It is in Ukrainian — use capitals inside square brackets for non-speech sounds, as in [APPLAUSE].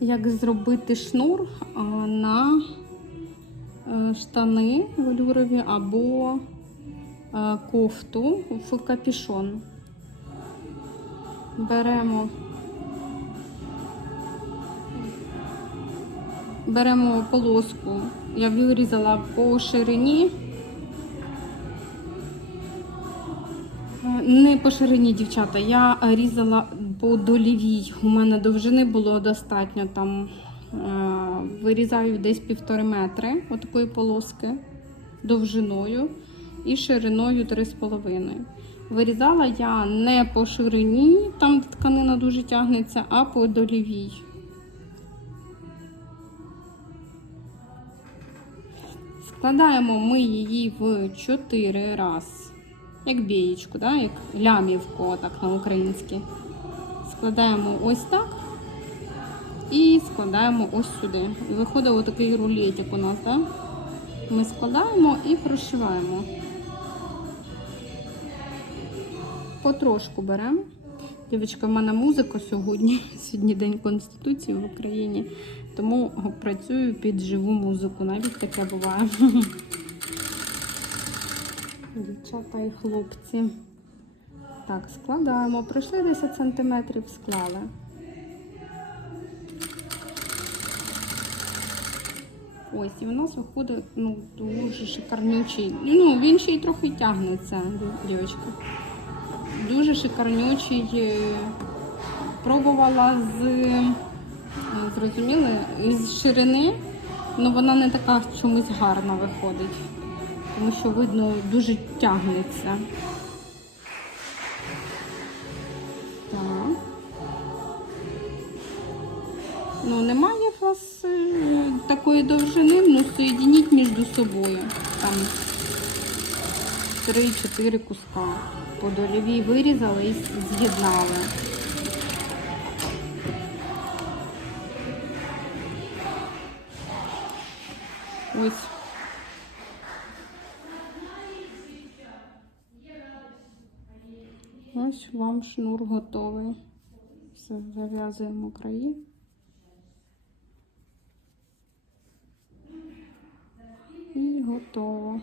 як зробити шнур на е, штани велюрові або е, кофту в капішон. Беремо, беремо полоску. Я вирізала по ширині. Е, Не по ширині, дівчата. Я різала по долівій. У мене довжини було достатньо там. е, Вирізаю десь півтори метри отакої полоски довжиною і шириною 3,5. Вирізала я не по ширині, там де тканина дуже тягнеться, а по долівій. Складаємо ми її в 4 раз, як бієчку, да? як лямівку, так на українській. Складаємо ось так і складаємо ось сюди. І виходить отакий рулетик у нас. Да? Ми складаємо і прошиваємо. Потрошку беремо. Дівчатка, в мене музика сьогодні. [LAUGHS] Сьогодні День Конституції в Україні. Тому працюю під живу музику. Навіть таке буває. [LAUGHS] Дівчата і хлопці. Так, складаємо. Пройшли 10 см, склали. Ось, і в нас виходить ну, дуже шикарнючий. Ну, він ще й трохи тягнеться, дівчатка. Дуже шикарнючий. е, Пробувала з, е, зрозуміли, з ширини, але вона не така чомусь гарна виходить. Тому що видно дуже тягнеться. Ну, немає у вас е, такої довжини, ну соєдиніть між собою. Там 3-4 куска. По долівій вирізали і з'єднали. Ось. Ось вам шнур готовий. Все, зав'язуємо краї. І готово.